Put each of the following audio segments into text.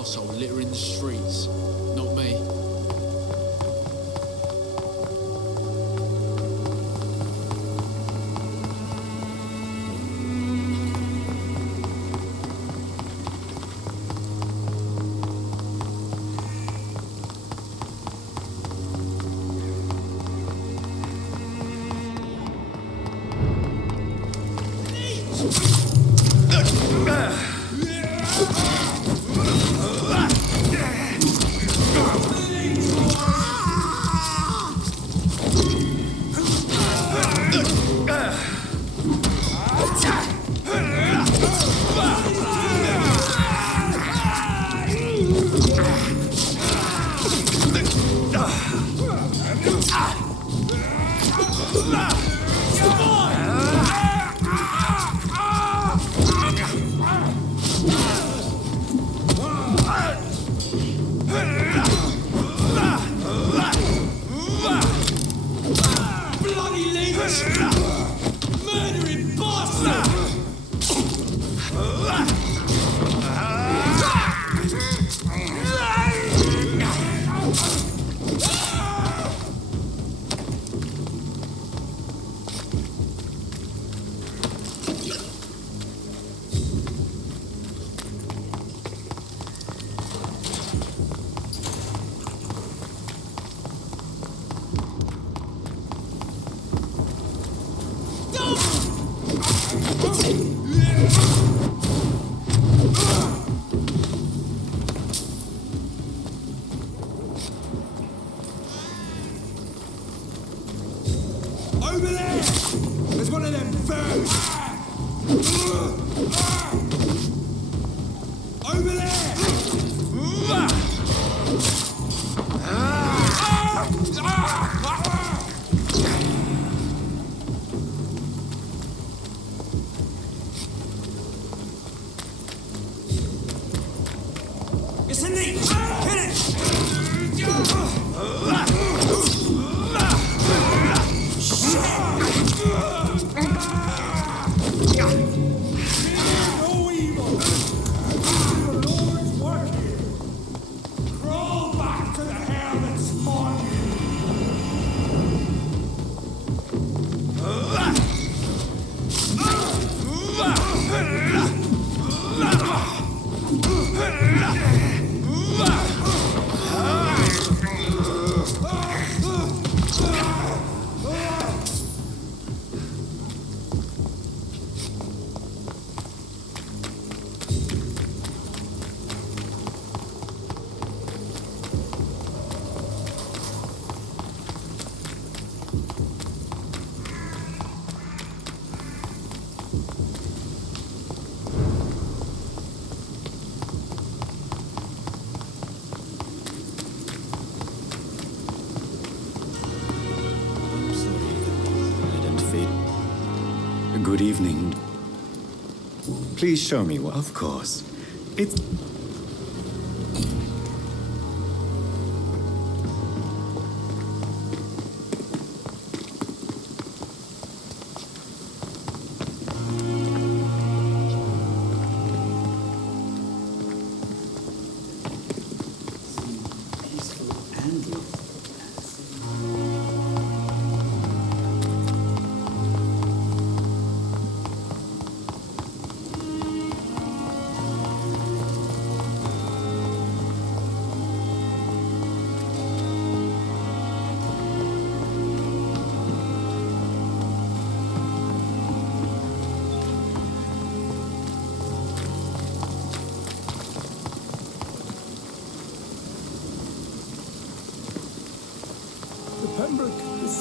arsehole littering the streets. Not me. Over there! There's one of them birds! Over there! It's in the... Hit it! No evil! The Lord's work here! Crawl back to the hell that spawned Good evening. Please show me what. Of course. It's...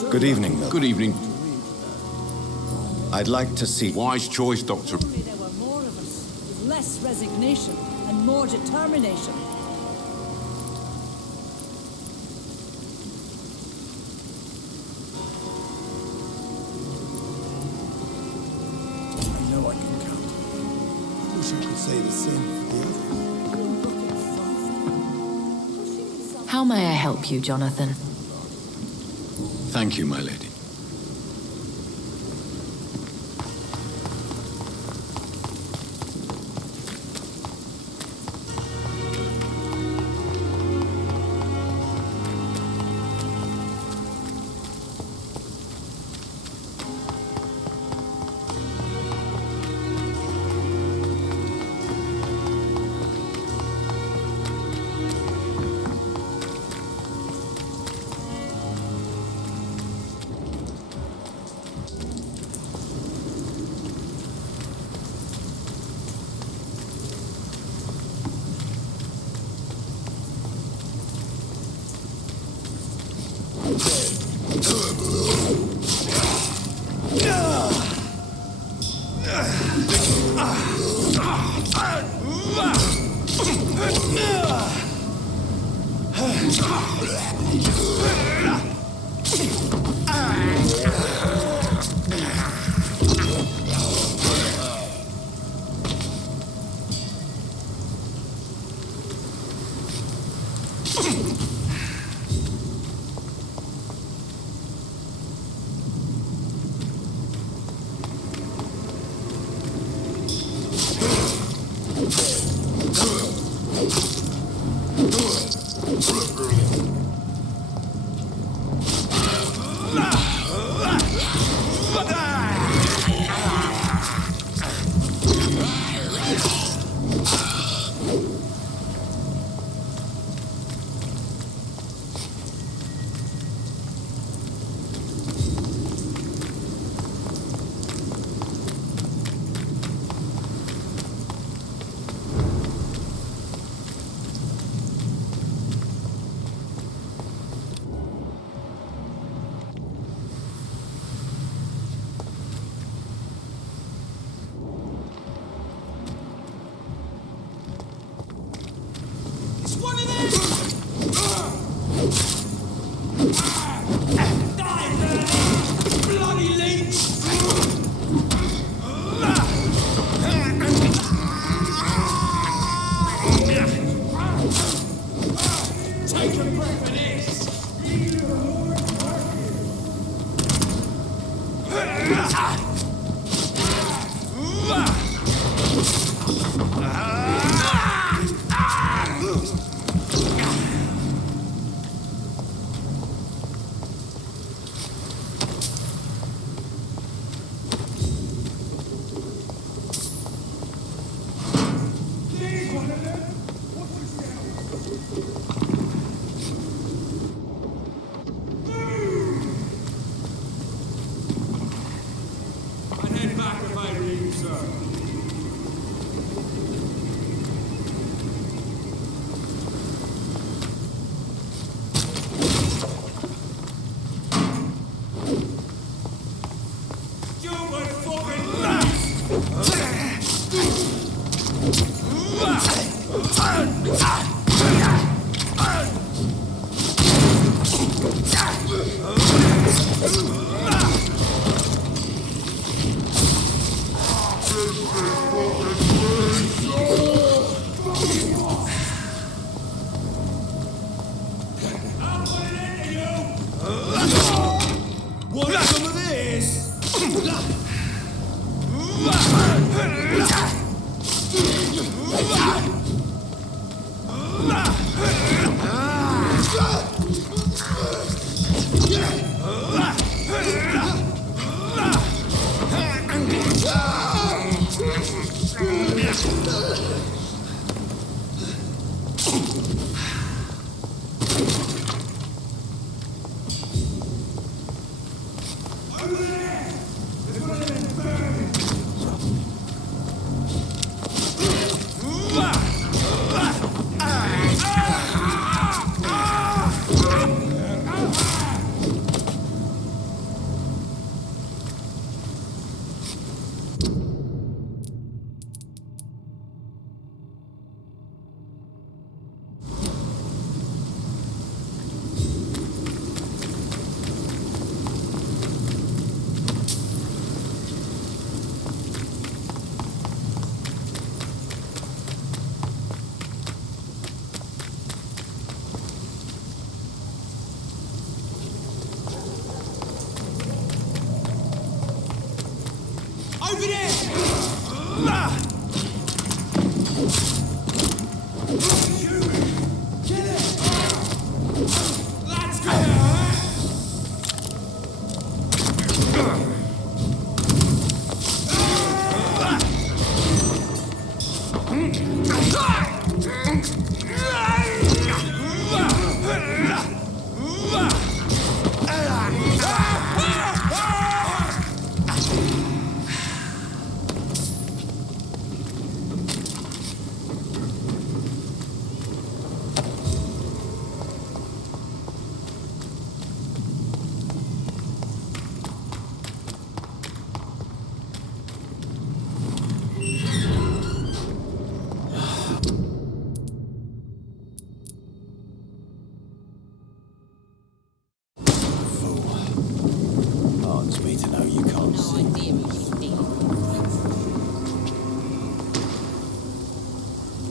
Good evening, Milton. Good evening. I'd like to see... Wise choice, Doctor. Only there were more of us, with less resignation and more determination. I know I can count. I wish I could say the same for the others. How may I help you, Jonathan? Thank you, my lady.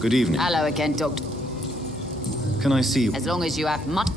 Good evening. Hello again, Doctor. Can I see you? As long as you have money.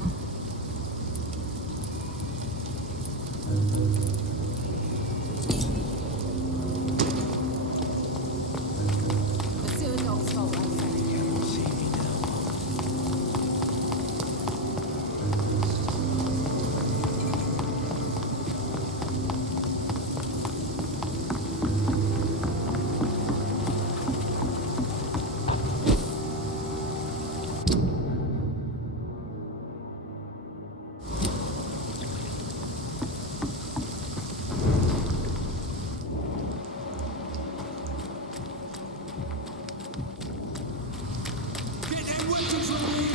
Get them weapons ready!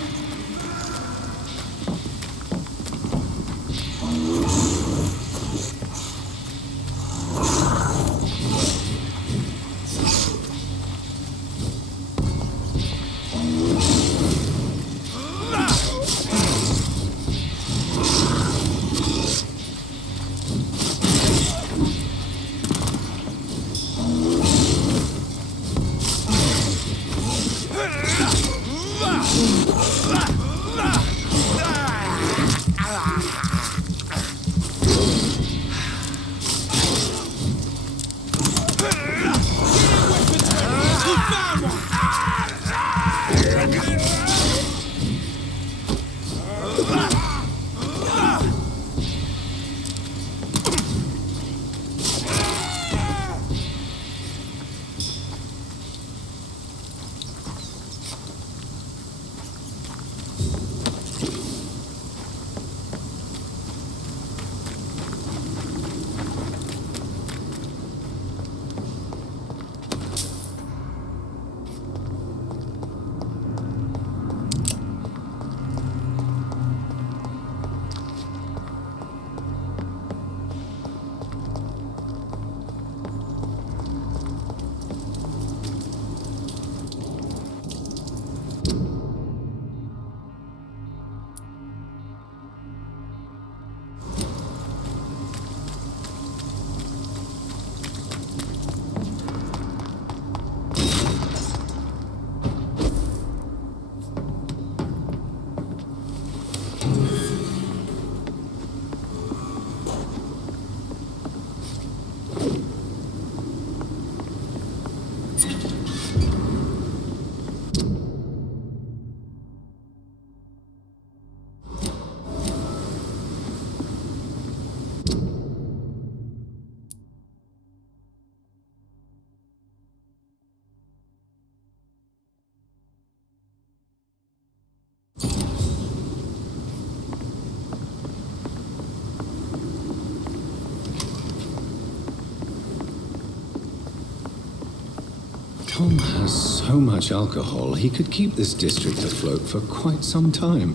Tom has so much alcohol, he could keep this district afloat for quite some time.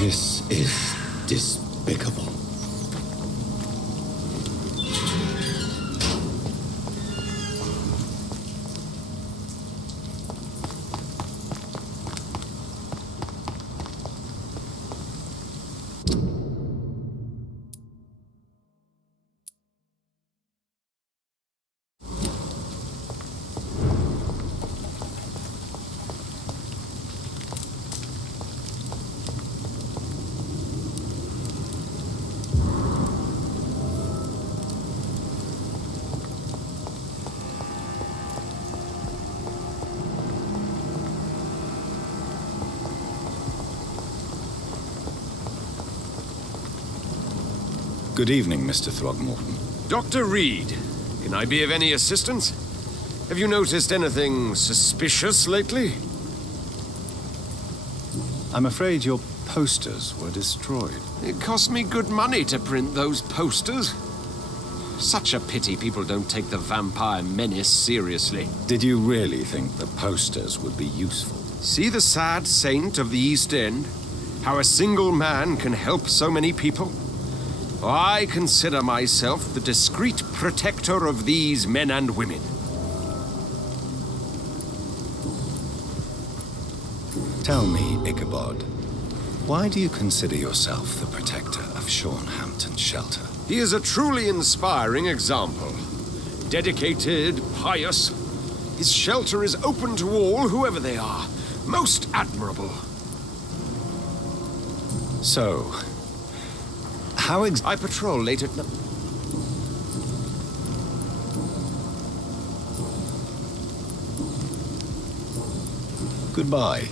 This is despicable. Good evening, Mr. Throgmorton. Dr. Reed, can I be of any assistance? Have you noticed anything suspicious lately? I'm afraid your posters were destroyed. It cost me good money to print those posters. Such a pity people don't take the vampire menace seriously. Did you really think the posters would be useful? See the sad saint of the East End? How a single man can help so many people? I consider myself the discreet protector of these men and women. Tell me, Ichabod, why do you consider yourself the protector of Sean Hampton's shelter? He is a truly inspiring example. Dedicated, pious. His shelter is open to all, whoever they are. Most admirable. So, I patrol late at night. Goodbye.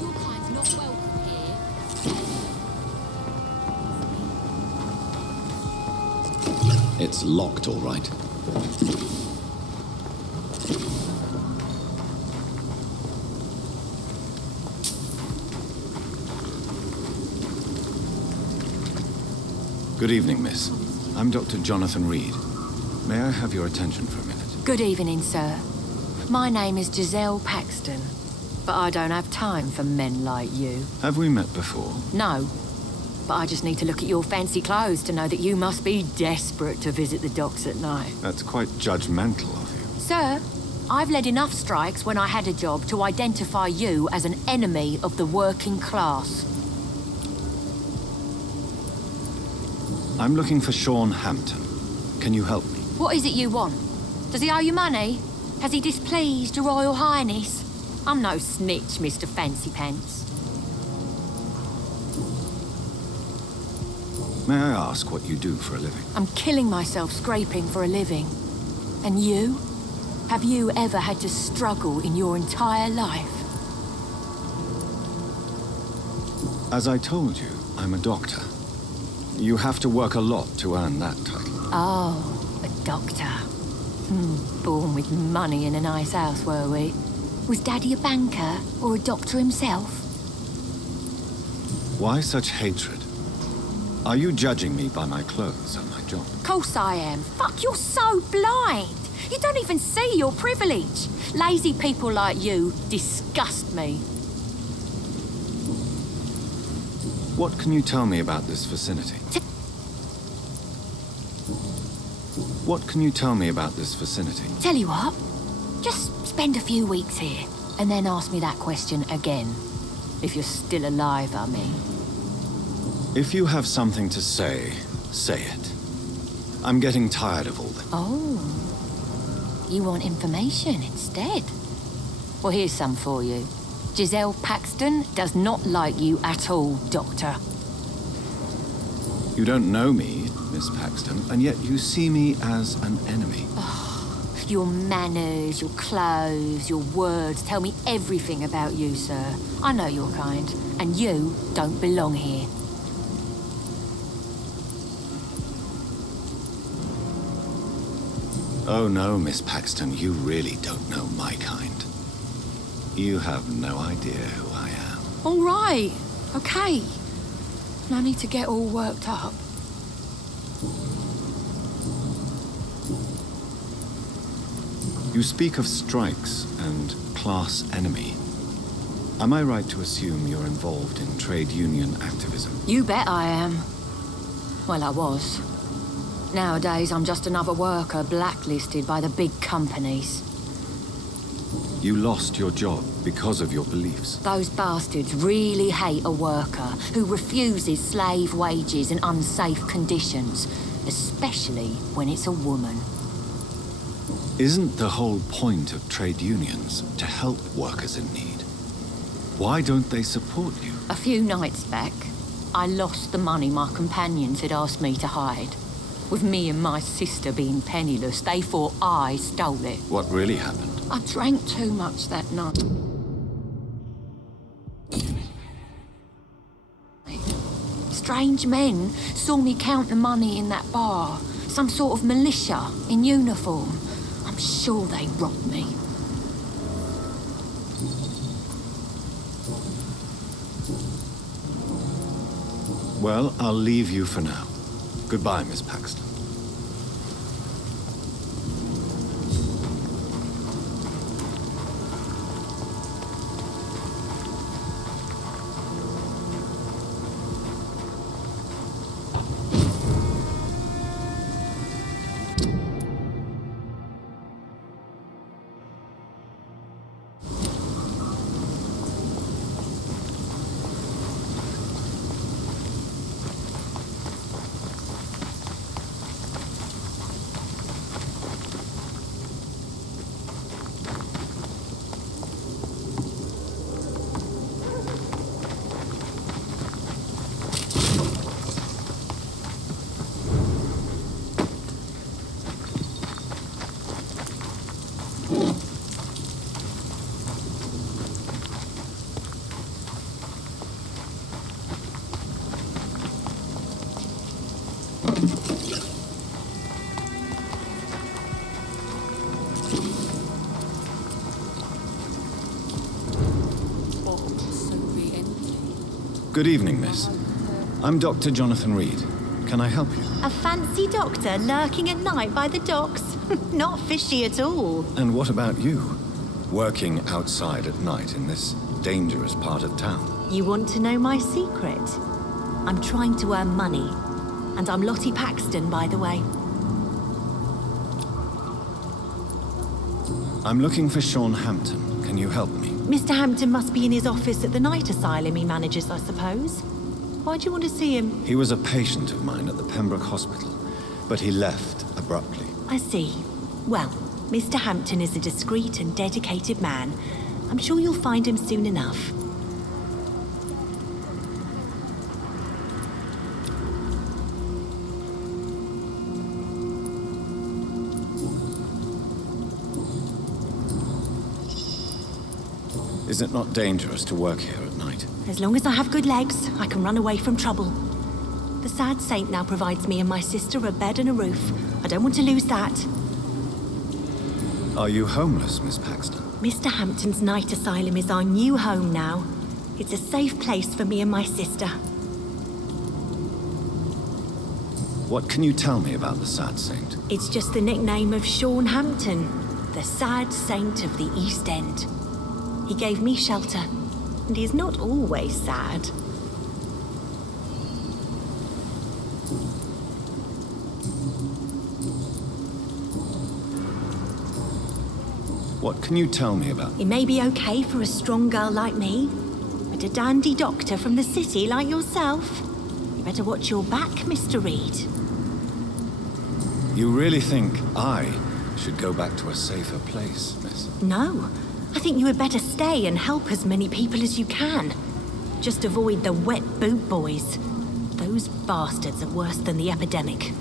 Your kind's not welcome here. It's locked, all right. Good evening, miss. I'm Dr. Jonathan Reed. May I have your attention for a minute? Good evening, sir. My name is Giselle Paxton, but I don't have time for men like you. Have we met before? No, but I just need to look at your fancy clothes to know that you must be desperate to visit the docks at night. That's quite judgmental of you. Sir, I've led enough strikes when I had a job to identify you as an enemy of the working class. I'm looking for Sean Hampton. Can you help me? What is it you want? Does he owe you money? Has he displeased your Royal Highness? I'm no snitch, Mr. Fancy Pants. May I ask what you do for a living? I'm killing myself scraping for a living. And you? Have you ever had to struggle in your entire life? As I told you, I'm a doctor. You have to work a lot to earn that title. Oh, a doctor. Born with money in a nice house, were we? Was Daddy a banker or a doctor himself? Why such hatred? Are you judging me by my clothes and my job? Course I am. Fuck, you're so blind. You don't even see your privilege. Lazy people like you disgust me. What can you tell me about this vicinity? What can you tell me about this vicinity? Tell you what, just spend a few weeks here and then ask me that question again. If you're still alive, I mean. If you have something to say, say it. I'm getting tired of all this. Oh, you want information instead? Well, here's some for you. Giselle Paxton does not like you at all, Doctor. You don't know me, Miss Paxton, and yet you see me as an enemy. Your manners, your clothes, your words tell me everything about you, sir. I know your kind, and you don't belong here. Oh no, Miss Paxton, you really don't know my kind. You have no idea who I am. All right, okay. No need to get all worked up. You speak of strikes and class enemy. Am I right to assume you're involved in trade union activism? You bet I am. Well, I was. Nowadays, I'm just another worker blacklisted by the big companies. You lost your job because of your beliefs. Those bastards really hate a worker who refuses slave wages and unsafe conditions, especially when it's a woman. Isn't the whole point of trade unions to help workers in need? Why don't they support you? A few nights back, I lost the money my companions had asked me to hide. With me and my sister being penniless, they thought I stole it. What really happened? I drank too much that night. Strange men saw me count the money in that bar. Some sort of militia in uniform. I'm sure they robbed me. Well, I'll leave you for now. Goodbye, Miss Paxton. Good evening, miss. I'm Dr. Jonathan Reed. Can I help you? A fancy doctor lurking at night by the docks? Not fishy at all. And what about you? Working outside at night in this dangerous part of town? You want to know my secret? I'm trying to earn money. And I'm Lottie Paxton, by the way. I'm looking for Sean Hampton. Can you help me? Mr. Hampton must be in his office at the night asylum he manages, I suppose. Why do you want to see him? He was a patient of mine at the Pembroke Hospital, but he left abruptly. I see. Well, Mr. Hampton is a discreet and dedicated man. I'm sure you'll find him soon enough. Is it not dangerous to work here at night? As long as I have good legs, I can run away from trouble. The sad saint now provides me and my sister a bed and a roof. I don't want to lose that. Are you homeless, Miss Paxton? Mr. Hampton's night asylum is our new home now. It's a safe place for me and my sister. What can you tell me about the Sad Saint? It's just the nickname of Sean Hampton, the sad saint of the East End. He gave me shelter, and he's not always sad. What can you tell me about? It may be okay for a strong girl like me, but a dandy doctor from the city like yourself, you better watch your back, Mr. Reed. You really think I should go back to a safer place, miss? No. I think you had better stay and help as many people as you can. Just avoid the wet boot boys. Those bastards are worse than the epidemic.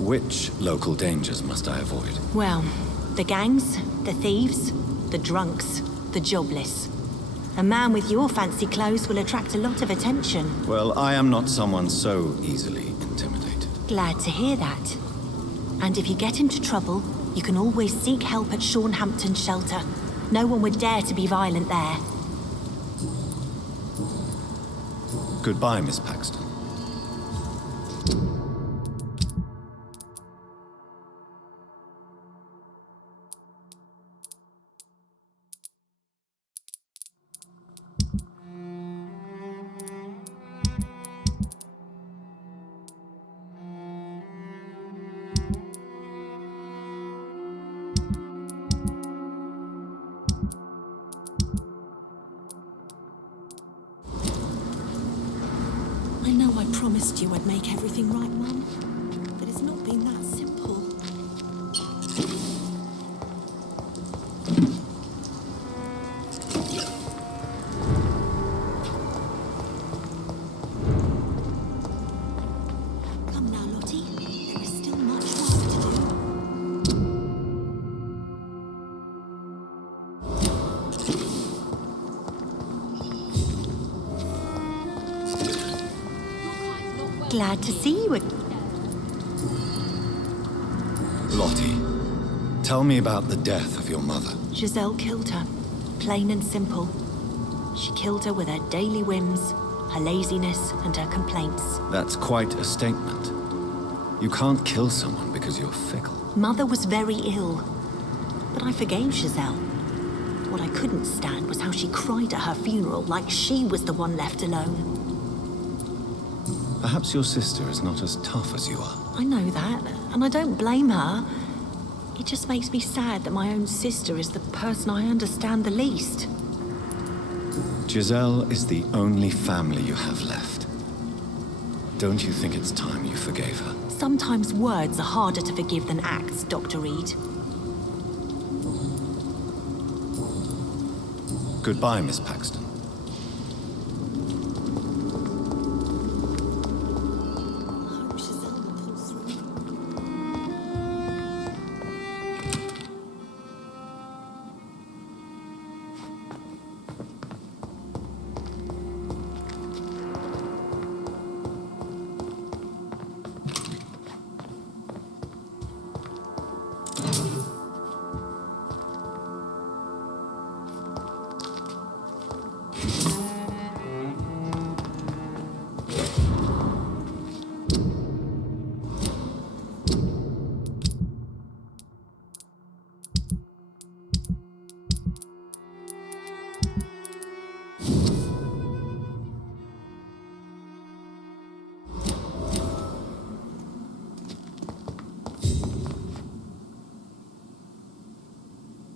Which local dangers must I avoid? Well, the gangs, the thieves, the drunks, the jobless. A man with your fancy clothes will attract a lot of attention. Well, I am not someone so easily intimidated. Glad to hear that. And if you get into trouble, you can always seek help at Sean Hampton's shelter. No one would dare to be violent there. Goodbye, Miss Paxton. I know I promised you I'd make everything right, Mum, but it's not been that simple. Come now, Lottie. There is still much work to do. Glad to see you again. Lottie, tell me about the death of your mother. Giselle killed her, plain and simple. She killed her with her daily whims, her laziness and her complaints. That's quite a statement. You can't kill someone because you're fickle. Mother was very ill, but I forgave Giselle. What I couldn't stand was how she cried at her funeral like she was the one left alone. Perhaps your sister is not as tough as you are. I know that, and I don't blame her. It just makes me sad that my own sister is the person I understand the least. Giselle is the only family you have left. Don't you think it's time you forgave her? Sometimes words are harder to forgive than acts, Dr. Reed. Goodbye, Miss Paxton.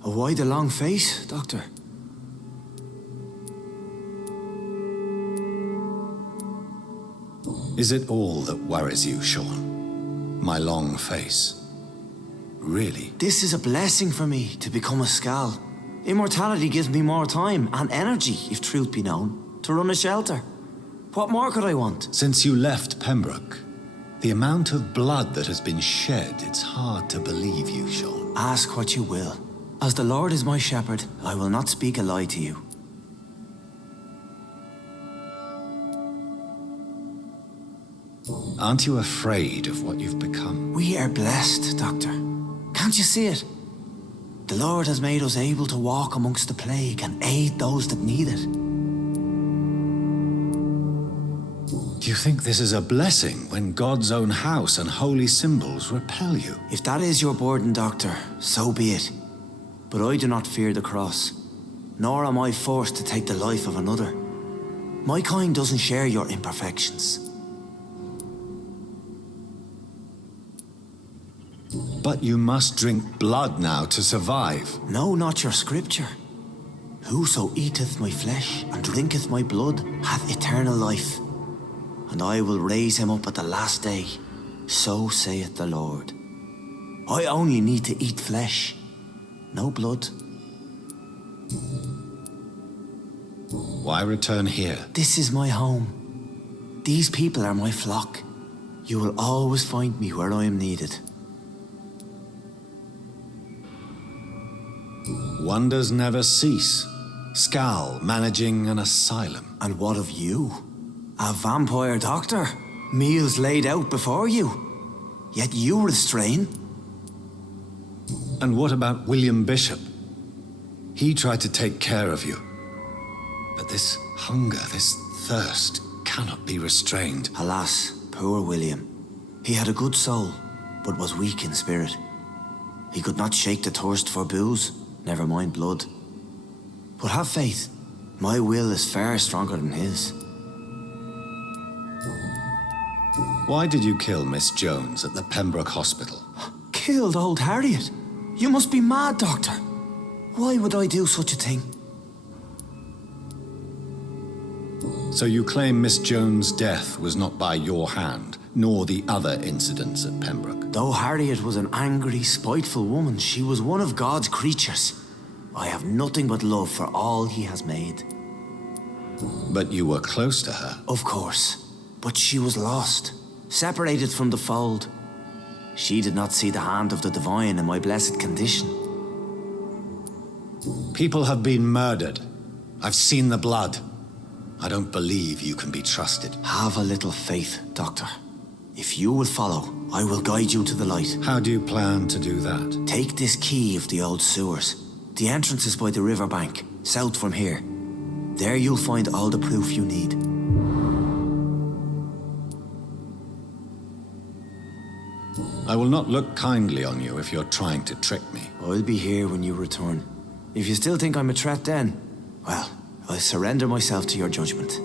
Why the long face, Doctor? Is it all that worries you, Sean? My long face? Really? This is a blessing for me to become a Skal. Immortality gives me more time and energy, if truth be known, to run a shelter. What more could I want? Since you left Pembroke, the amount of blood that has been shed, it's hard to believe you, Sean. Ask what you will. As the Lord is my shepherd, I will not speak a lie to you. Aren't you afraid of what you've become? We are blessed, Doctor. Can't you see it? The Lord has made us able to walk amongst the plague and aid those that need it. Do you think this is a blessing when God's own house and holy symbols repel you? If that is your burden, Doctor, so be it. But I do not fear the cross, nor am I forced to take the life of another. My kind doesn't share your imperfections. But you must drink blood now to survive. No, not your scripture. Whoso eateth my flesh and drinketh my blood hath eternal life, and I will raise him up at the last day. So saith the Lord. I only need to eat flesh, no blood. Why return here? This is my home. These people are my flock. You will always find me where I am needed. Wonders never cease. Skal managing an asylum. And what of you? A vampire doctor? Meals laid out before you. Yet you restrain. And what about William Bishop? He tried to take care of you. But this hunger, this thirst, cannot be restrained. Alas, poor William. He had a good soul, but was weak in spirit. He could not shake the thirst for booze, never mind blood. But have faith, my will is far stronger than his. Why did you kill Miss Jones at the Pembroke Hospital? Killed old Harriet? You must be mad, Doctor. Why would I do such a thing? So you claim Miss Jones' death was not by your hand, nor the other incidents at Pembroke? Though Harriet was an angry, spiteful woman, she was one of God's creatures. I have nothing but love for all he has made. But you were close to her. Of course. But she was lost, separated from the fold. She did not see the hand of the divine in my blessed condition. People have been murdered. I've seen the blood. I don't believe you can be trusted. Have a little faith, Doctor. If you will follow, I will guide you to the light. How do you plan to do that? Take this key of the old sewers. The entrance is by the riverbank, south from here. There you'll find all the proof you need. I will not look kindly on you if you're trying to trick me. I'll be here when you return. If you still think I'm a threat then, well, I'll surrender myself to your judgment.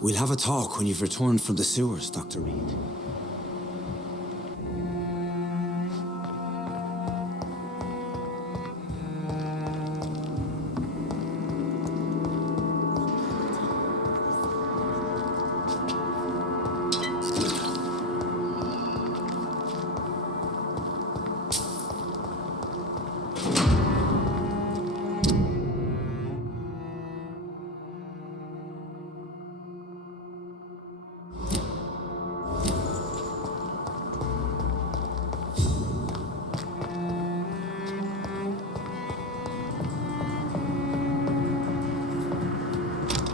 We'll have a talk when you've returned from the sewers, Dr. Reed.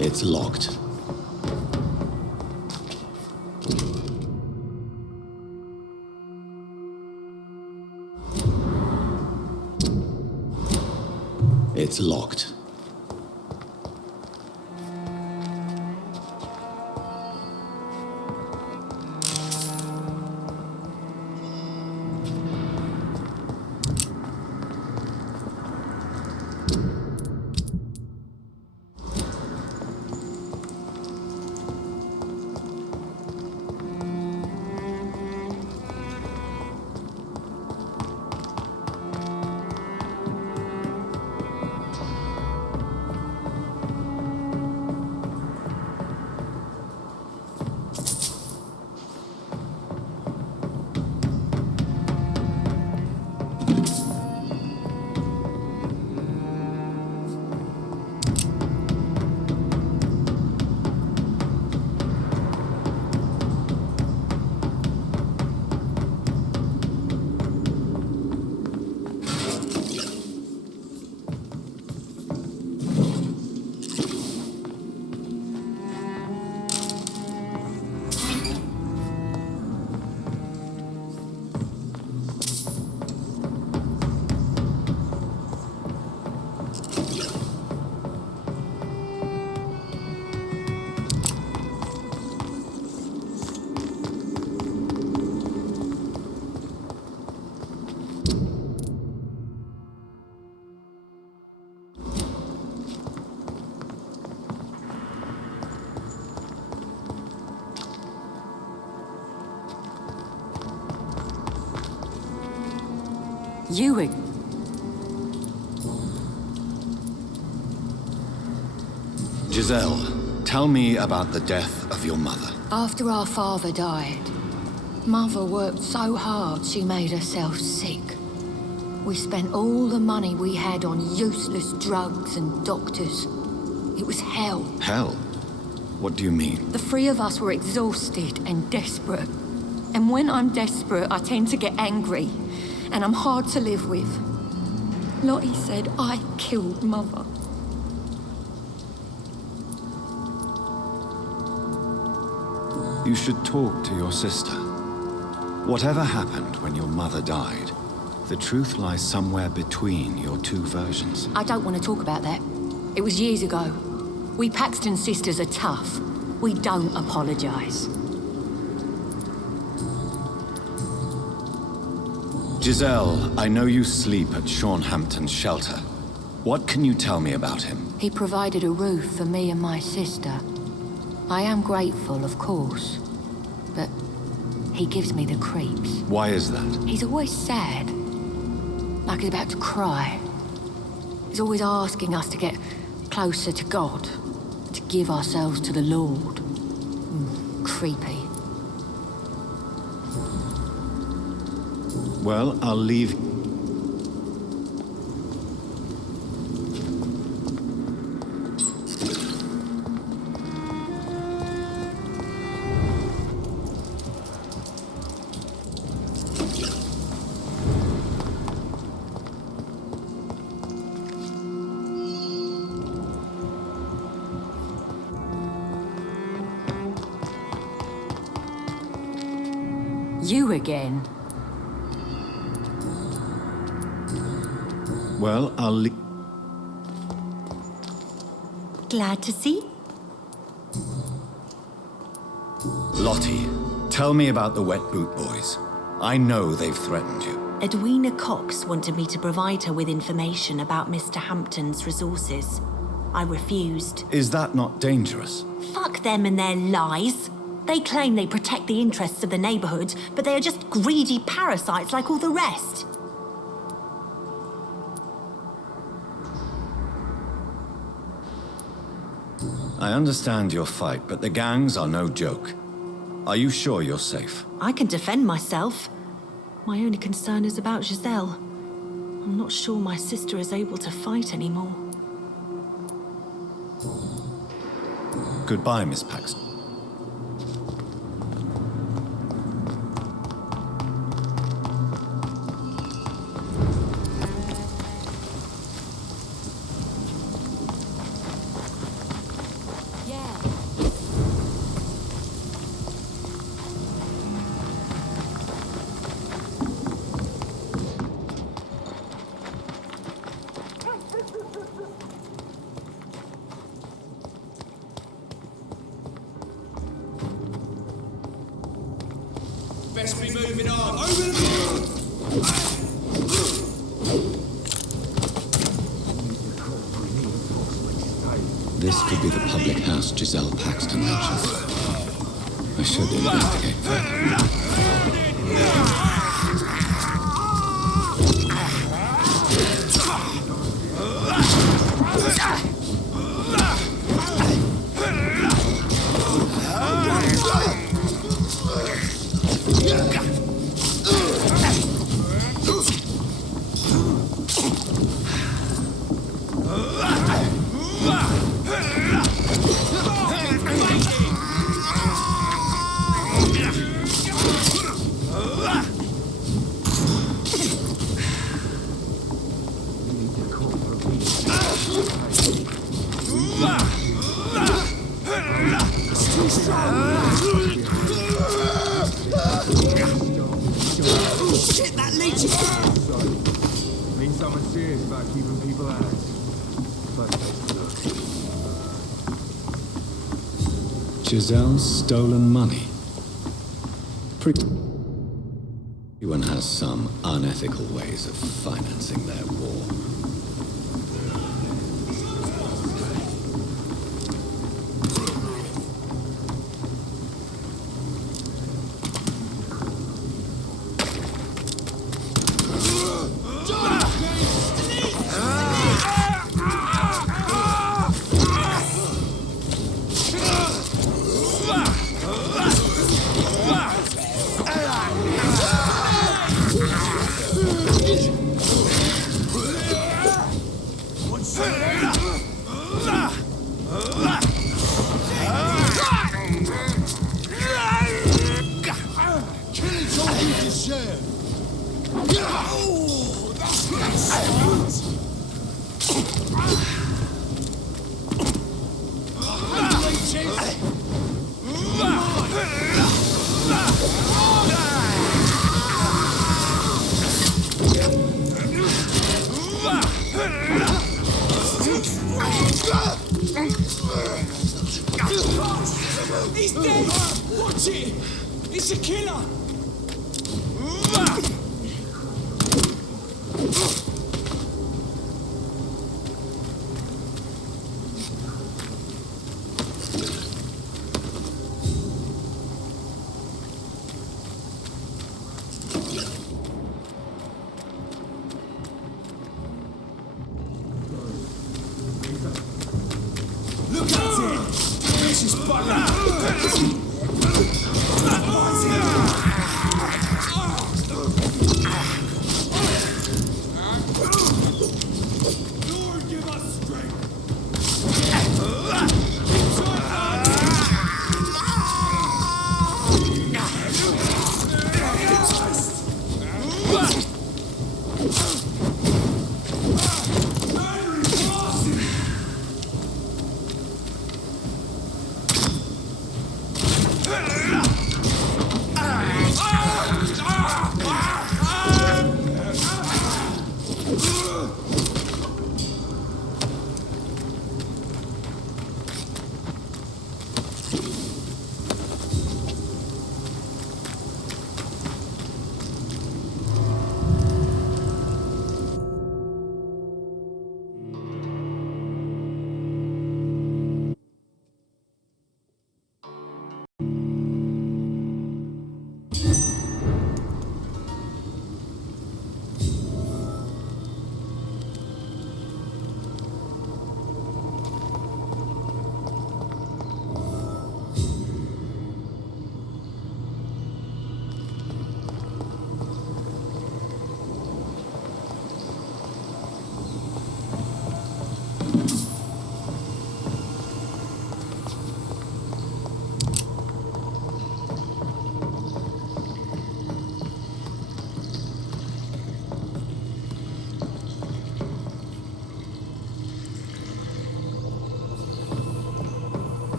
It's locked. It's locked. You Giselle, tell me about the death of your mother. After our father died, Mother worked so hard she made herself sick. We spent all the money we had on useless drugs and doctors. It was hell. Hell? What do you mean? The three of us were exhausted and desperate. And when I'm desperate, I tend to get angry. And I'm hard to live with. Lottie said I killed Mother. You should talk to your sister. Whatever happened when your mother died, the truth lies somewhere between your two versions. I don't want to talk about that. It was years ago. We Paxton sisters are tough. We don't apologize. Giselle, I know you sleep at Hampton's shelter. What can you tell me about him? He provided a roof for me and my sister. I am grateful, of course, but he gives me the creeps. Why is that? He's always sad, like he's about to cry. He's always asking us to get closer to God, to give ourselves to the Lord. Creepy. Well, I'll leave. You again. Well, Glad to see. Lottie, tell me about the Wet Boot Boys. I know they've threatened you. Edwina Cox wanted me to provide her with information about Mr. Hampton's resources. I refused. Is that not dangerous? Fuck them and their lies. They claim they protect the interests of the neighborhood, but they are just greedy parasites like all the rest. I understand your fight, but the gangs are no joke. Are you sure you're safe? I can defend myself. My only concern is about Giselle. I'm not sure my sister is able to fight anymore. Goodbye, Miss Paxton. Best be moving on. Over the field! This could be the public house Giselle Paxton mentioned. I should investigate further. Shit, that leech is... Means something serious about keeping people out. Giselle's stolen money. Everyone has some unethical ways of financing their war. He's dead! Watch it! It's a killer! Look at it! This is bugging! Lord, give us strength!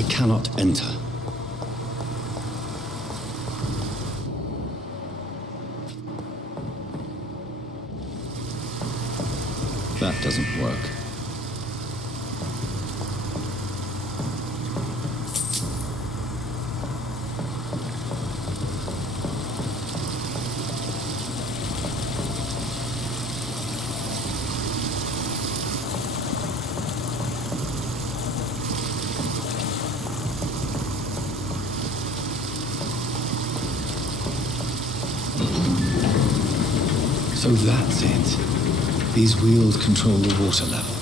I cannot enter. That doesn't work. So that's it. These wheels control the water level.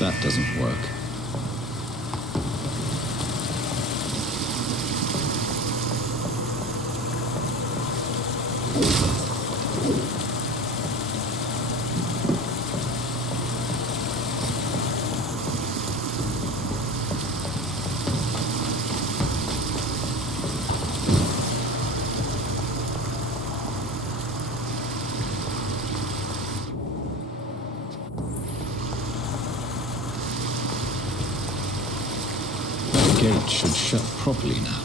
That doesn't work. The gate should shut properly now.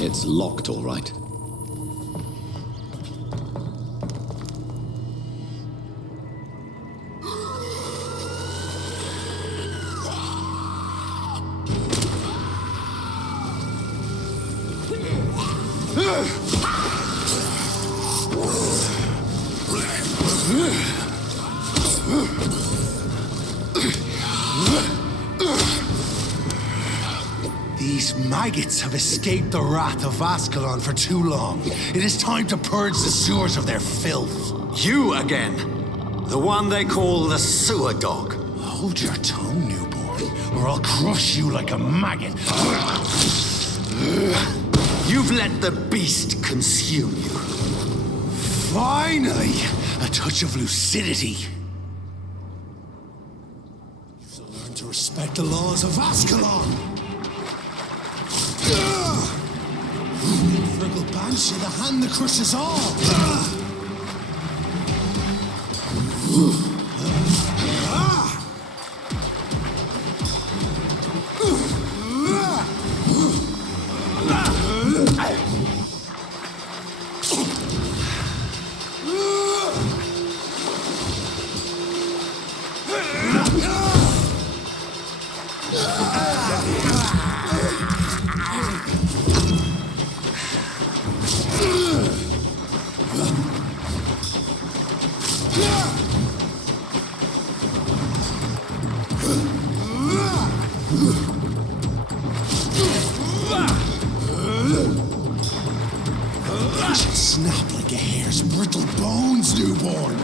It's locked, all right. These maggots have escaped the wrath of Ascalon for too long. It is time to purge the sewers of their filth. You again. The one they call the sewer dog. Hold your tongue, newborn, or I'll crush you like a maggot. You've let the beast consume you. Finally, a touch of lucidity. You've learned to respect the laws of Ascalon. Friggle Banshee, the hand that crushes all. Snap like a hare's brittle bones, newborn.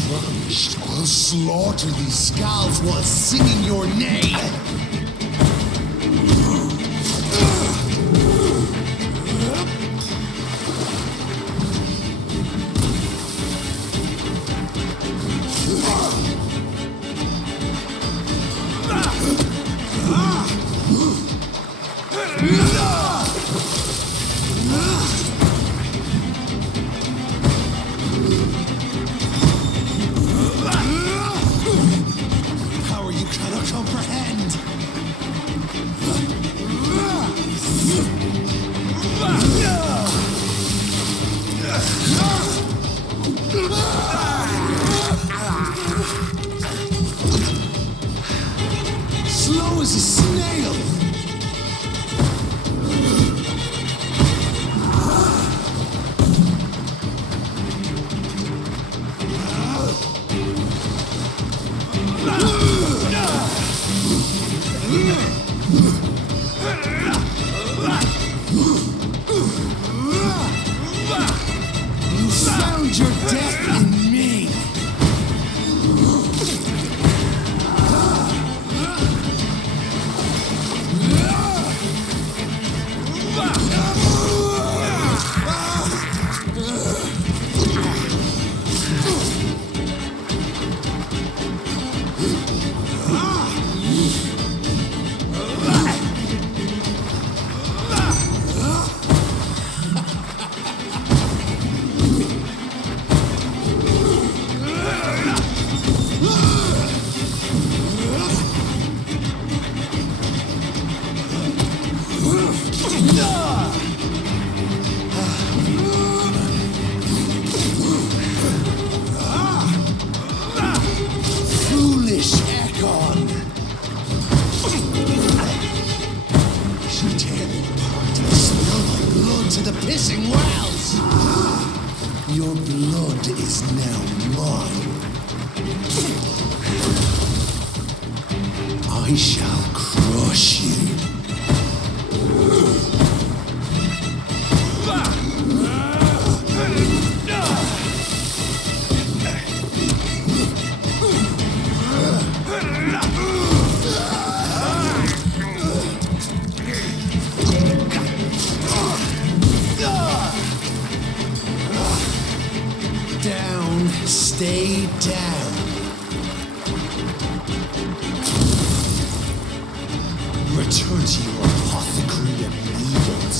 Once famished, I'll slaughter these scalds while singing your name. Power you cannot comprehend. Slow as a snail. You found your death in me. Foolish Ekon! She tear me apart and spill my blood to the pissing wells! Your blood is now mine. I shall crush you. Down, stay down. Return to your apothecary and needles.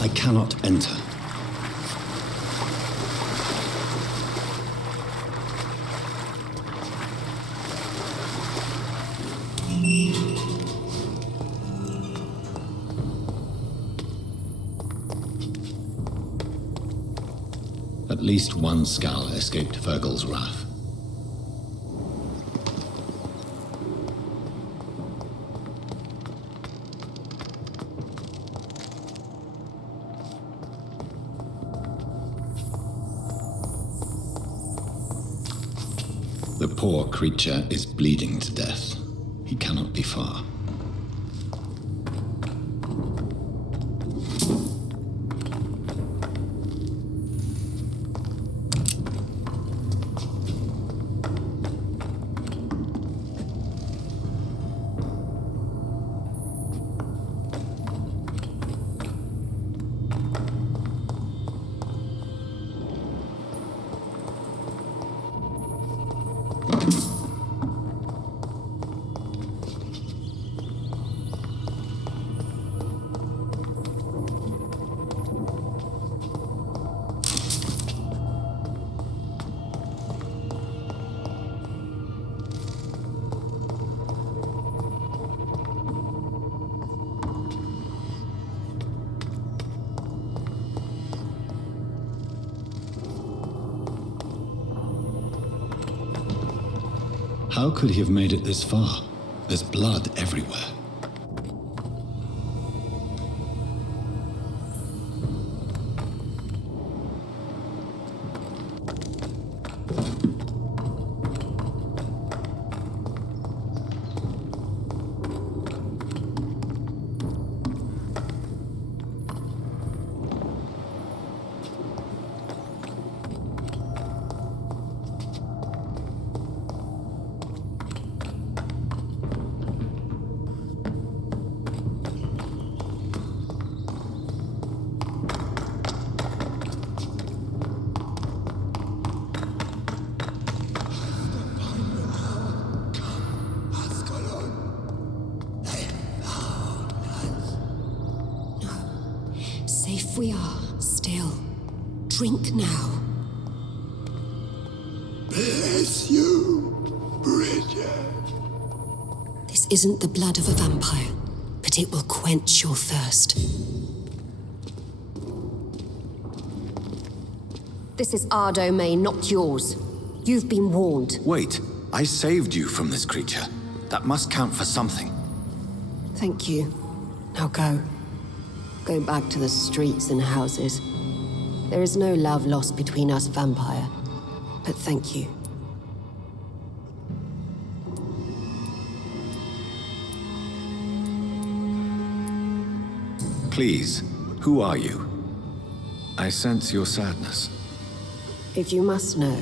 I cannot enter. At least one Skal escaped Fergal's wrath. The poor creature is bleeding to death. He cannot be far. How could he have made it this far? There's blood everywhere. Safe we are, still. Drink now. Bless you, Bridget. This isn't the blood of a vampire, but it will quench your thirst. This is our domain, not yours. You've been warned. Wait, I saved you from this creature. That must count for something. Thank you. Now go. Go back to the streets and houses. There is no love lost between us, Vampire. But thank you. Please, who are you? I sense your sadness. If you must know,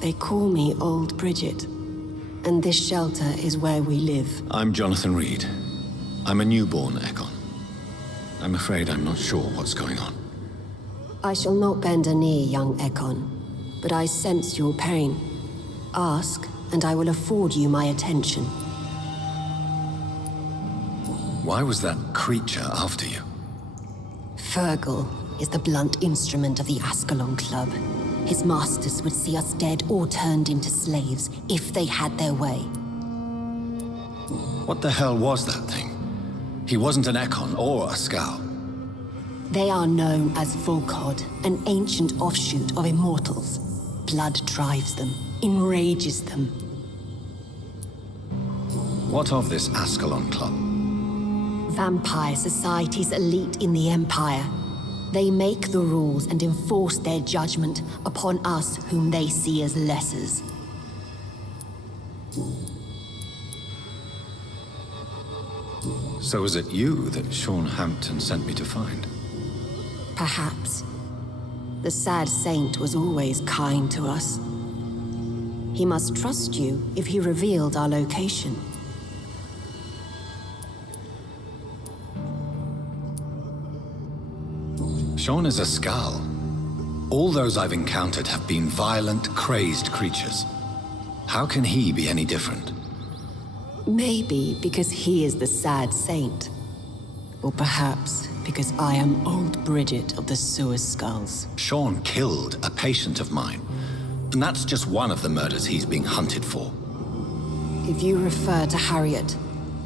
they call me Old Bridget. And this shelter is where we live. I'm Jonathan Reed. I'm a newborn Ekon. I'm afraid I'm not sure what's going on. I shall not bend a knee, young Ekon, but I sense your pain. Ask, and I will afford you my attention. Why was that creature after you? Fergal is the blunt instrument of the Ascalon Club. His masters would see us dead or turned into slaves if they had their way. What the hell was that thing? He wasn't an Ekon or a Skal. They are known as Volkod, an ancient offshoot of immortals. Blood drives them, enrages them. What of this Ascalon Club? Vampire society's elite in the Empire. They make the rules and enforce their judgment upon us whom they see as lessers. So was it you that Sean Hampton sent me to find? Perhaps. The sad saint was always kind to us. He must trust you if he revealed our location. Sean is a Skal. All those I've encountered have been violent, crazed creatures. How can he be any different? Maybe because he is the sad saint. Or perhaps because I am old Bridget of the Sewer Skulls. Sean killed a patient of mine. And that's just one of the murders he's being hunted for. If you refer to Harriet,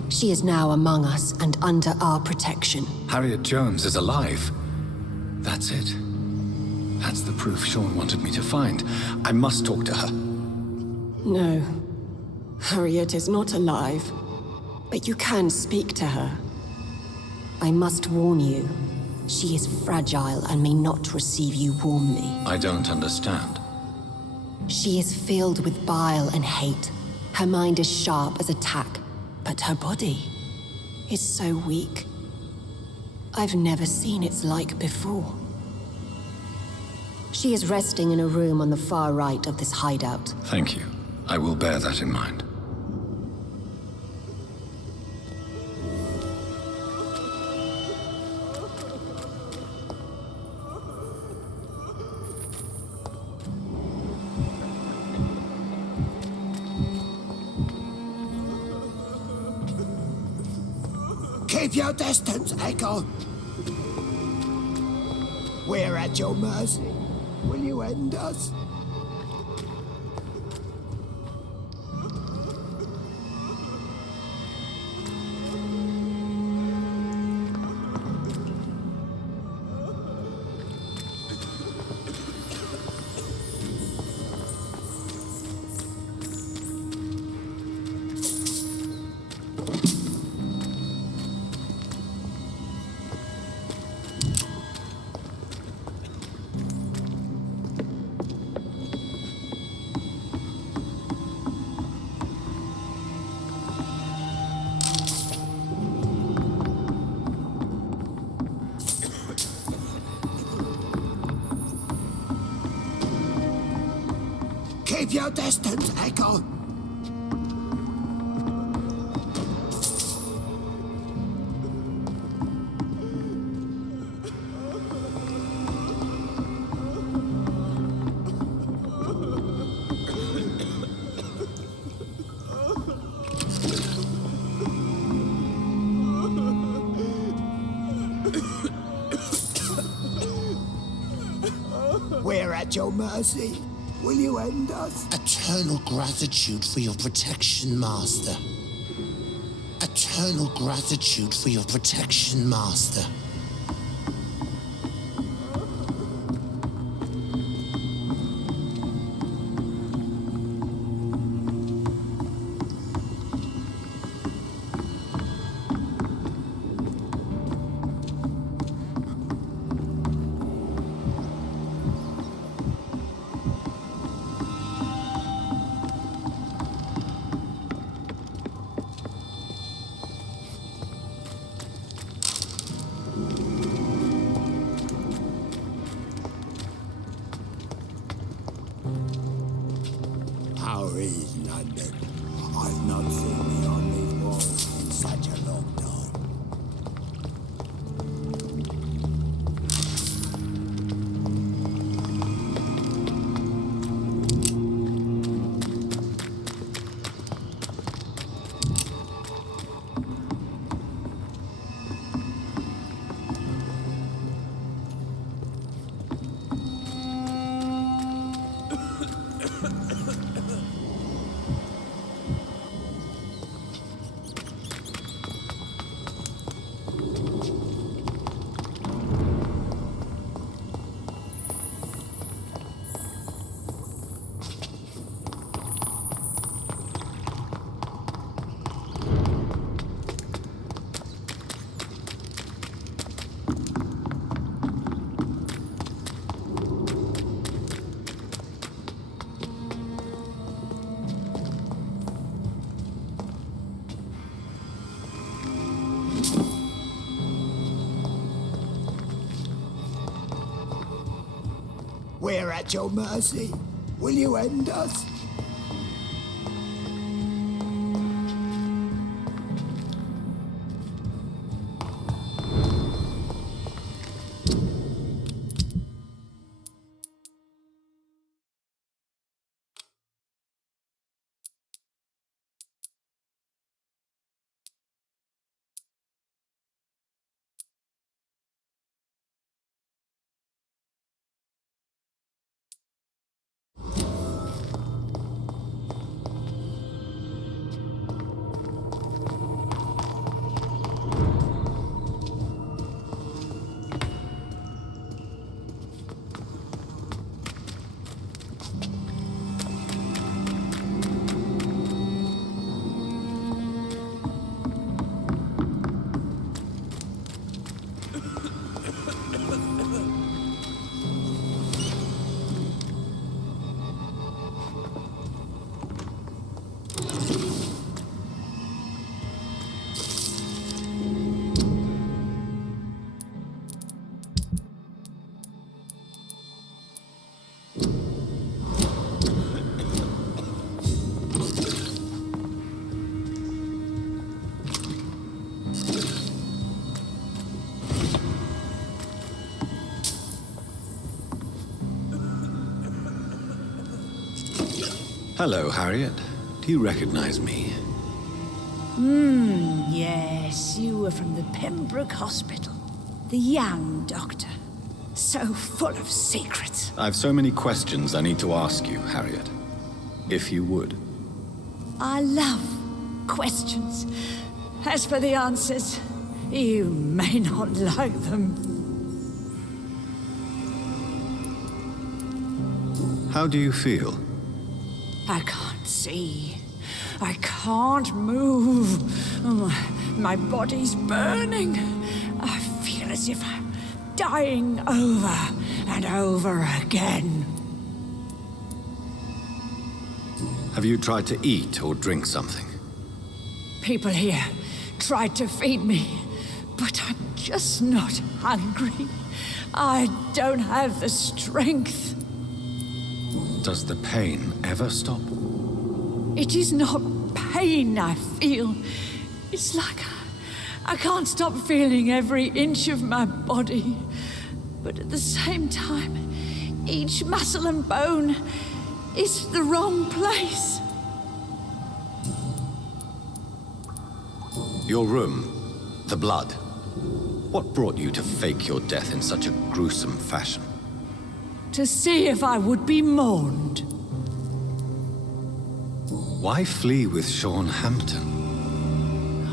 she is now among us and under our protection. Harriet Jones is alive. That's it. That's the proof Sean wanted me to find. I must talk to her. No. Harriet is not alive. But you can speak to her. I must warn you, she is fragile and may not receive you warmly. I don't understand. She is filled with bile and hate. Her mind is sharp as a tack, but her body is so weak. I've never seen its like before. She is resting in a room on the far right of this hideout. Thank you. I will bear that in mind. Keep your distance, Echo. We're at your mercy. Will you end us? Keep your distance, Echo. We're at your mercy. Will you end us? Eternal gratitude for your protection, Master. Eternal gratitude for your protection, Master. How is London? I've not seen beyond these walls in such a long time. We're at your mercy. Will you end us? Hello, Harriet. Do you recognize me? Yes, you were from the Pembroke Hospital. The young doctor. So full of secrets. I've so many questions I need to ask you, Harriet. If you would. I love questions. As for the answers, you may not like them. How do you feel? I can't see. I can't move. My body's burning. I feel as if I'm dying over and over again. Have you tried to eat or drink something? People here tried to feed me, but I'm just not hungry. I don't have the strength. Does the pain ever stop? It is not pain I feel. It's like I can't stop feeling every inch of my body. But at the same time, each muscle and bone is the wrong place. Your room, the blood. What brought you to fake your death in such a gruesome fashion? To see if I would be mourned. Why flee with Sean Hampton?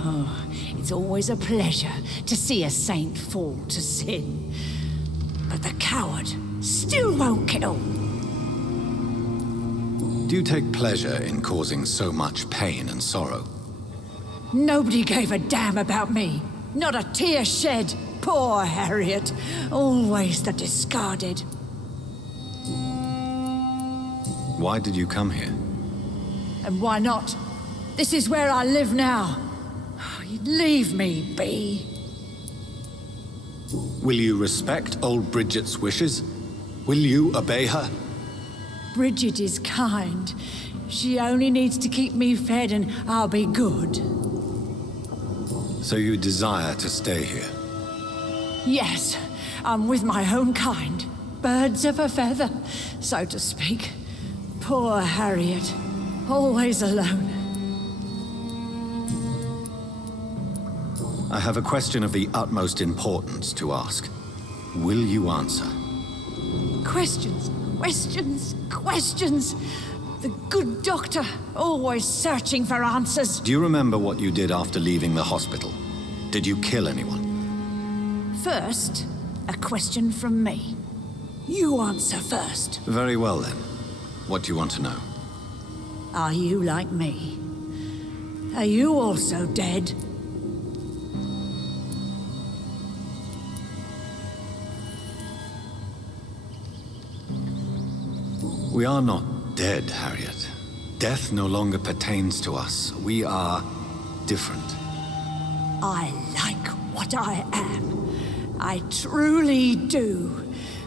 Oh, it's always a pleasure to see a saint fall to sin. But the coward still won't kill. Do you take pleasure in causing so much pain and sorrow? Nobody gave a damn about me. Not a tear shed. Poor Harriet. Always the discarded. Why did you come here? And why not? This is where I live now. Leave me be. Will you respect old Bridget's wishes? Will you obey her? Bridget is kind. She only needs to keep me fed and I'll be good. So you desire to stay here? Yes, I'm with my own kind. Birds of a feather, so to speak. Poor Harriet, always alone. I have a question of the utmost importance to ask. Will you answer? Questions, questions, questions. The good doctor, always searching for answers. Do you remember what you did after leaving the hospital? Did you kill anyone? First, a question from me. You answer first. Very well then. What do you want to know? Are you like me? Are you also dead? We are not dead, Harriet. Death no longer pertains to us. We are different. I like what I am. I truly do.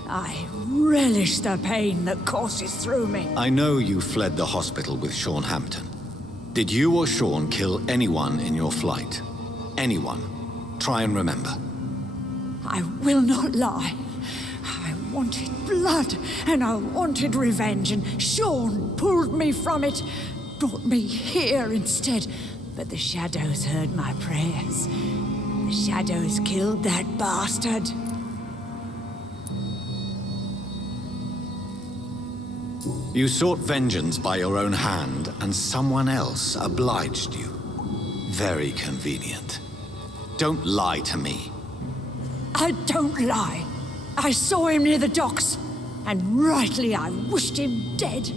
I relish the pain that courses through me. I know you fled the hospital with Sean Hampton. Did you or Sean kill anyone in your flight? Anyone? Try and remember. I will not lie. I wanted blood, and I wanted revenge, and Sean pulled me from it, brought me here instead. But the shadows heard my prayers. The shadows killed that bastard. You sought vengeance by your own hand, and someone else obliged you. Very convenient. Don't lie to me. I don't lie. I saw him near the docks, and rightly I wished him dead.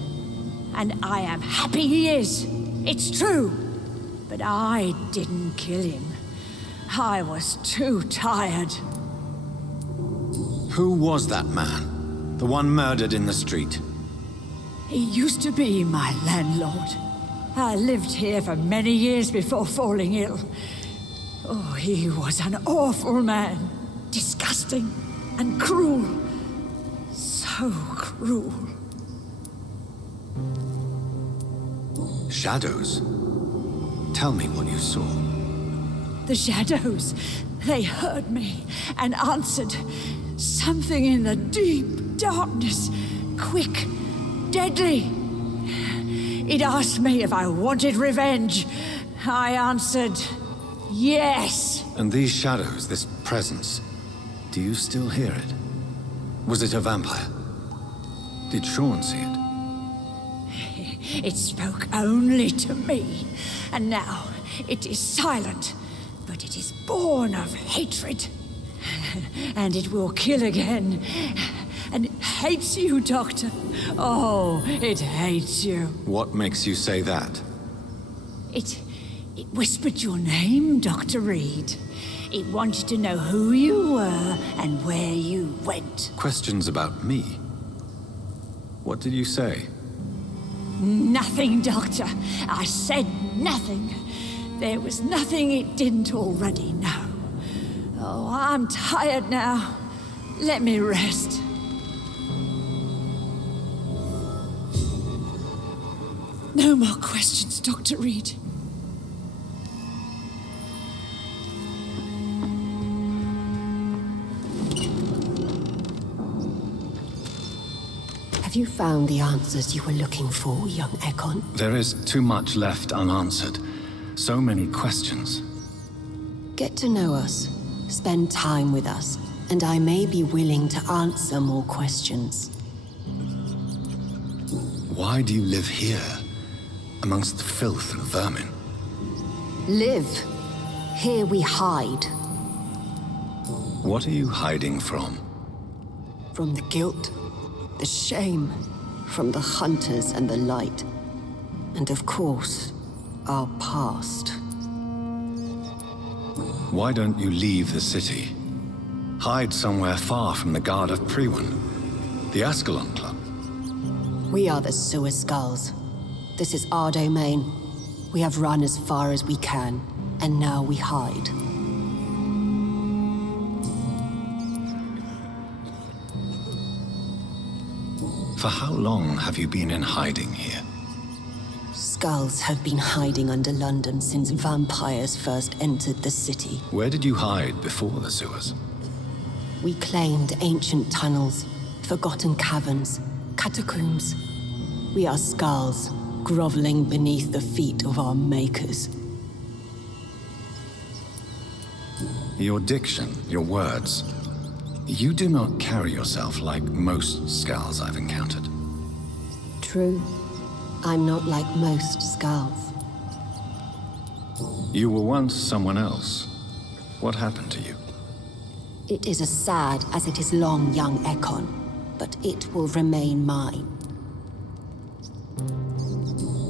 And I am happy he is. It's true. But I didn't kill him. I was too tired. Who was that man? The one murdered in the street? He used to be my landlord. I lived here for many years before falling ill. Oh, he was an awful man. Disgusting and cruel. So cruel. Shadows? Tell me what you saw. The shadows, they heard me and answered. Something in the deep darkness, quick, deadly. It asked me if I wanted revenge. I answered, yes. And these shadows, this presence, do you still hear it? Was it a vampire? Did Sean see it? It spoke only to me, and now it is silent, but it is born of hatred. And it will kill again. And it hates you, Doctor. Oh, it hates you. What makes you say that? It whispered your name, Dr. Reed. It wanted to know who you were and where you went. Questions about me? What did you say? Nothing, Doctor. I said nothing. There was nothing it didn't already know. Oh, I'm tired now. Let me rest. No more questions, Dr. Reed. Have you found the answers you were looking for, young Ekon? There is too much left unanswered. So many questions. Get to know us, spend time with us, and I may be willing to answer more questions. Why do you live here, amongst the filth and vermin? Live. Here we hide. What are you hiding from? From the guilt, the shame, from the hunters and the light. And of course, our past. Why don't you leave the city? Hide somewhere far from the guard of Priwen, the Ascalon Club. We are the Sewer Skulls. This is our domain. We have run as far as we can, and now we hide. For how long have you been in hiding here? Skulls have been hiding under London since vampires first entered the city. Where did you hide before the sewers? We claimed ancient tunnels, forgotten caverns, catacombs. We are skulls, groveling beneath the feet of our makers. Your diction, your words. You do not carry yourself like most skulls I've encountered. True. I'm not like most skulls. You were once someone else. What happened to you? It is as sad as it is long, young Ekon, but it will remain mine.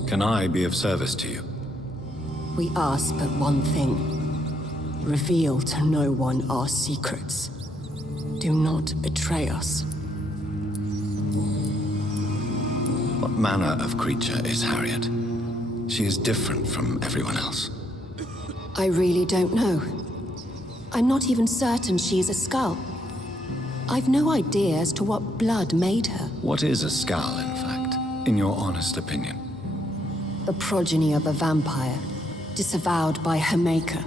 Can I be of service to you? We ask but one thing. Reveal to no one our secrets. Do not betray us. What manner of creature is Harriet? She is different from everyone else. I really don't know. I'm not even certain she is a skull. I've no idea as to what blood made her. What is a skull, in fact, in your honest opinion? The progeny of a vampire, disavowed by her maker.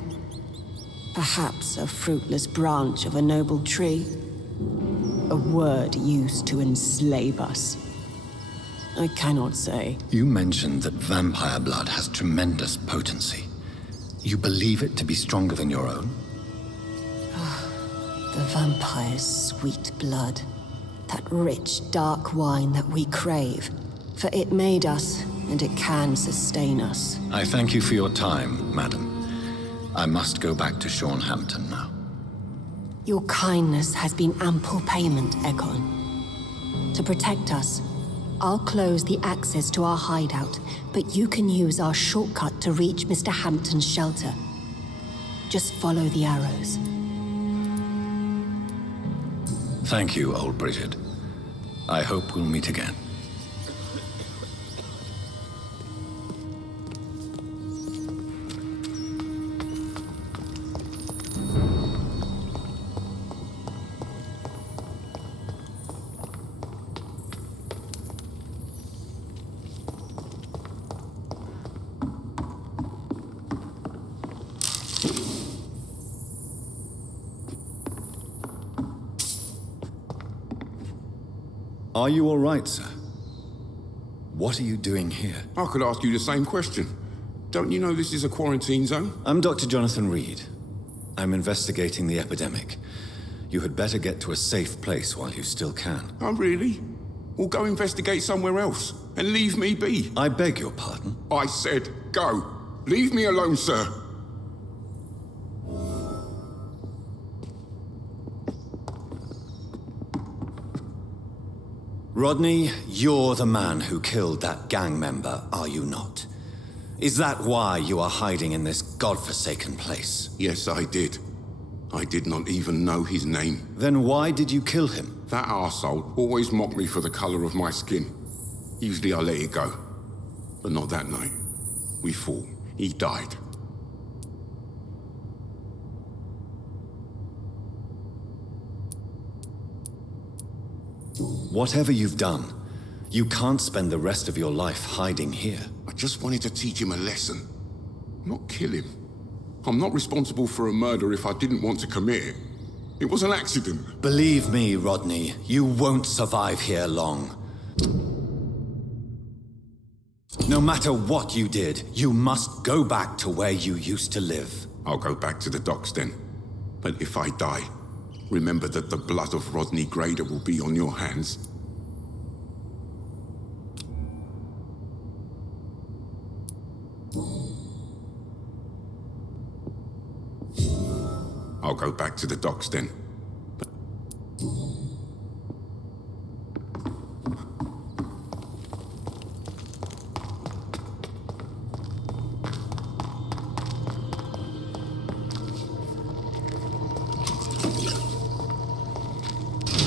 Perhaps a fruitless branch of a noble tree. A word used to enslave us. I cannot say. You mentioned that vampire blood has tremendous potency. You believe it to be stronger than your own? The vampire's sweet blood. That rich, dark wine that we crave. For it made us, and it can sustain us. I thank you for your time, madam. I must go back to Hampton now. Your kindness has been ample payment, Ekon. To protect us, I'll close the access to our hideout, but you can use our shortcut to reach Mr. Hampton's shelter. Just follow the arrows. Thank you, old Bridget. I hope we'll meet again. Are you all right, sir? What are you doing here? I could ask you the same question. Don't you know this is a quarantine zone? I'm Dr. Jonathan Reed. I'm investigating the epidemic. You had better get to a safe place while you still can. Oh, really? Well, go investigate somewhere else and leave me be. I beg your pardon? I said go. Leave me alone, sir. Rodney, you're the man who killed that gang member, are you not? Is that why you are hiding in this godforsaken place? Yes, I did. I did not even know his name. Then why did you kill him? That arsehole always mocked me for the color of my skin. Usually I let it go. But not that night. We fought. He died. Whatever you've done, you can't spend the rest of your life hiding here. I just wanted to teach him a lesson. Not kill him. I'm not responsible for a murder if I didn't want to commit it. It was an accident. Believe me, Rodney, you won't survive here long. No matter what you did, you must go back to where you used to live. I'll go back to the docks then. But if I die, remember that the blood of Rodney Grader will be on your hands. I'll go back to the docks then.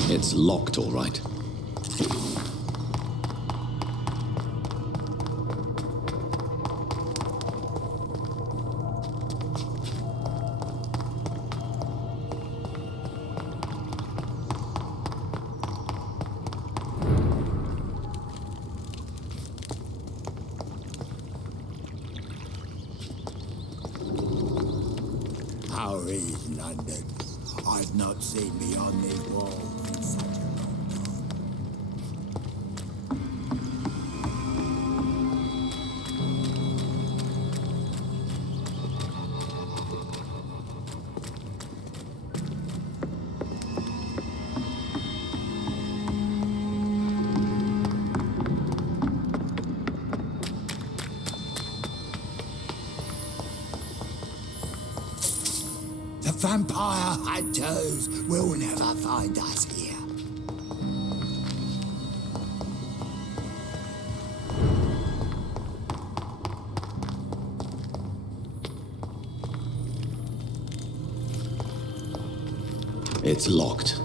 It's locked, all right. How is London? I've not seen beyond these walls in such a long time. The vampire hunters will never find us here. It's locked.